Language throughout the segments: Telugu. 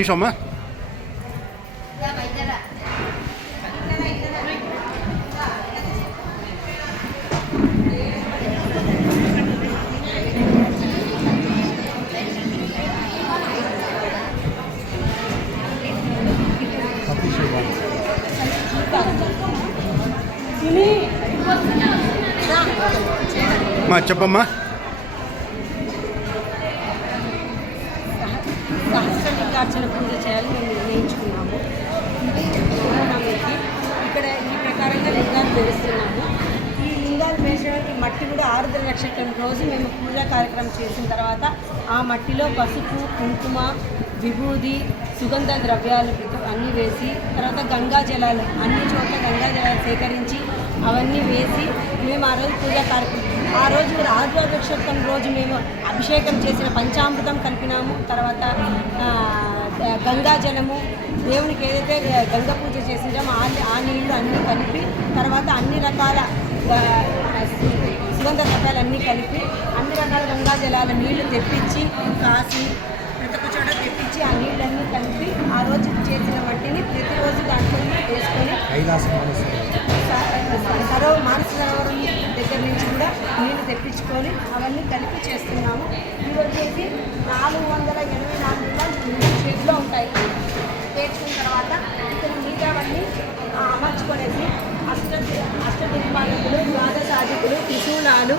నిమిషమ్మా మా చెప్పమ్మా సహస్రలింగార్చన పూజ చేయాలని మేము నిర్ణయించుకున్నాము. ఇక్కడ ఈ ప్రకారంగా లింగాలు వేస్తున్నాము. ఈ లింగాలు వేసడానికి మట్టి కూడా ఆరుద్ర నక్షత్రం రోజు మేము పూజా కార్యక్రమం చేసిన తర్వాత ఆ మట్టిలో పసుపు కుంకుమ విభూది సుగంధ ద్రవ్యాలు అన్నీ వేసి తర్వాత గంగా జలాలు అన్ని చోట్ల గంగా జలాలు సేకరించి అవన్నీ వేసి మేము ఆ రోజు పూజా కార్యక్రమం ఆ రోజు ఆరుద్ర నక్షత్రం రోజు మేము అభిషేకం చేసిన పంచామృతం కలిపినాము. తర్వాత గంగా జలము దేవునికి ఏదైతే గంగ పూజ చేసింటామో ఆ నీళ్ళు అన్నీ కలిపి తర్వాత అన్ని రకాల సుగంధ ద్రవ్యాలన్నీ కలిపి అన్ని రకాల గంగా జలాల నీళ్ళు తెప్పించి కాసి ప్రతి ఒక్క చోట తెప్పించి ఆ నీళ్ళన్నీ కలిపి ఆ రోజు చేసిన మట్టిని ప్రతిరోజు దాంట్లో వేసుకొని సరవ మానస సరోవరం దగ్గర నుంచి కూడా నీళ్ళు తెప్పించుకొని అవన్నీ కలిపి చేస్తున్నాము. ఇవి వచ్చేసి నాలుగు వందల ఎనభై షెడ్లో పేర్చుకున్న తర్వాత ఇక్కడ మిగతావన్నీ అమర్చుకునేసి అష్ట అష్టదిక్పాలకులు ద్వాదశాధికులు త్రిశూలాలు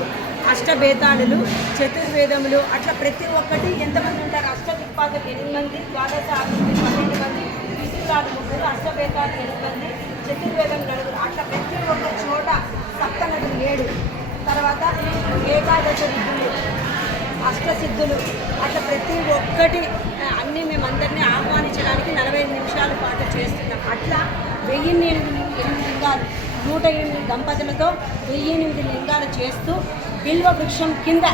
అష్టభేతాళులు చతుర్వేదములు అట్లా ప్రతి ఒక్కటి ఎంతమంది ఉంటారు? అష్టదిక్పాదులు ఎనిమిది మంది ద్వాదశాధికులు పన్నెండు మంది త్రిశూలాలు ముగ్గురు అష్టభేతాలు ఎనిమిది మంది చతుర్వేదం నలుగురు. అట్లా ప్రతి ఒక్క చోట సప్తనదులు ఏడు. తర్వాత ఏకాదశ విధులు అష్టసిద్ధులు. అట్లా ప్రతి ఒక్కటి చేస్తున్నాం అట్లా వెయ్యి ఎనిమిది ఎనిమిది లింగాలు నూట ఎనిమిది దంపతులతో వెయ్యి ఎనిమిది లింగాలు చేస్తూ బిల్వ వృక్షం కింద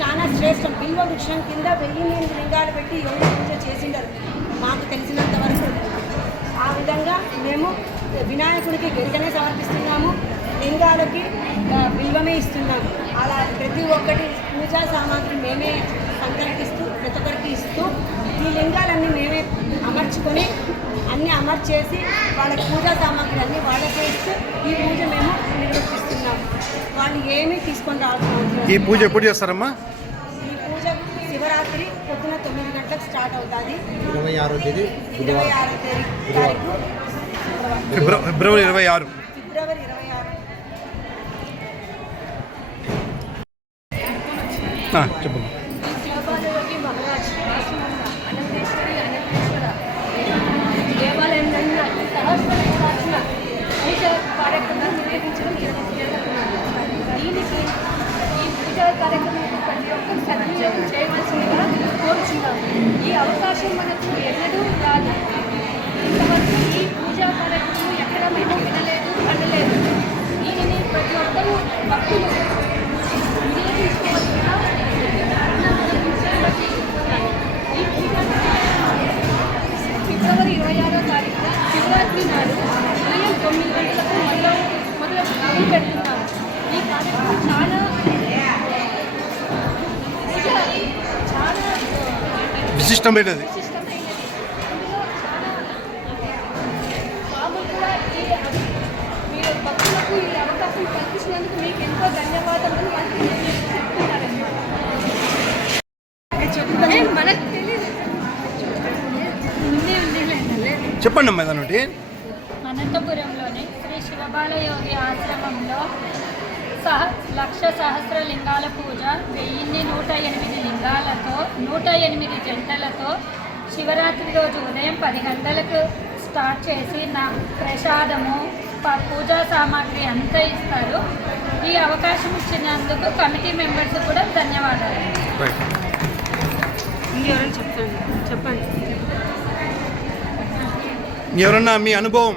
చాలా శ్రేష్టం బిల్వ వృక్షం కింద వెయ్యి ఎనిమిది లింగాలు పెట్టి యోగ పూజ చేసిండారు? మాకు తెలిసినంత వరకు ఆ విధంగా మేము వినాయకుడికి గరికనే సమర్పిస్తున్నాము లింగాలకి బిల్వమే ఇస్తున్నాము. అలా ప్రతి ఒక్కటి పూజా సామాగ్రి మేమే సంకల్పిస్తూ ప్రతి ఒక్కరికి ఇస్తూ ఈ లింగాలన్నీ మేమే అమర్చుకొని అన్నీ అమర్చేసి వాళ్ళకి పూజా సామాగ్రి అన్నీ వాళ్ళకే ఇస్తూ ఈ పూజ మేము నిర్వర్తిస్తున్నాము వాళ్ళు ఏమీ తీసుకొని రావాల్సిన అవసరం ఈ పూజ ఎప్పుడు చేస్తారమ్మా? ఈ పూజ శివరాత్రి పొద్దున తొమ్మిది గంటలకు స్టార్ట్ అవుతుంది. ఇరవై ఆరో తేదీ ఇరవై ఆరో తేదీ ఫిబ్రవరి ఇరవై ఆరు. ఫిబ్రవరి ఇరవై ఆరు. ఆ, చెప్పమ్మా. ఈ అవకాశం మనకు ఎన్నడూ రాదు ఇంతవరకు ఈ పూజా కార్యక్రమం ఎక్కడ మేము వినలేదు కనలేదు దీనిని ప్రతి ఒక్కరూ భక్తులు వినియోగించుకోవాల్సిన ఈ పూజ ఫిబ్రవరి ఇరవై ఆరో తారీఖున శివరాత్రి నాడు ఉదయం తొమ్మిది గంటలకు మొదలు మొదలు మొదలు పెడుతున్నాము ఈ కార్యక్రమం చాలా పూజ చాలా విశిష్టమైనది విశిష్టమైనది ఇందులో చాలా స్వాములు కూడా ఈ అవ- మీరు భక్తులకు ఈ అవకాశం కల్పించినందుకు మీకు ఎంతో ధన్యవాదాలు వాళ్ళకి చెప్తున్నారన్నమాట ఏ, మనకు తెలియదు ఉంది ఉంది చెప్పండి అమ్మా దాని అనంతపురంలోని శ్రీ శివబాలయోగి ఆశ్రమంలో సహ లక్ష సహస్ర లింగాల పూజ వెయ్యిన్ని నూట ఎనిమిది లింగాలతో నూట ఎనిమిది జంటలతో శివరాత్రి రోజు ఉదయం పది గంటలకు స్టార్ట్ చేసి నా ప్రసాదము ప- పూజా సామాగ్రి అంతా ఇస్తారు. ఈ అవకాశం ఇచ్చినందుకు కమిటీ మెంబర్స్ కూడా ధన్యవాదాలు. ఇంకెవరైనా చెప్తాను చెప్పండి. ఎవరన్నా మీ అనుభవం?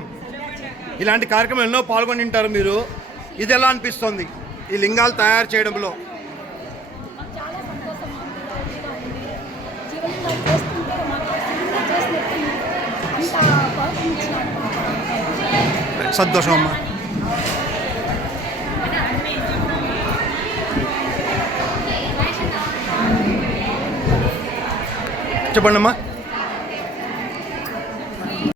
ఇలాంటి కార్యక్రమం ఎన్నో పాల్గొని ఉంటారు మీరు. ఇది ఎలా అనిపిస్తుంది? ఈ లింగాలు తయారు చేయడంలో. సంతోషం అమ్మా. చెప్పండి అమ్మా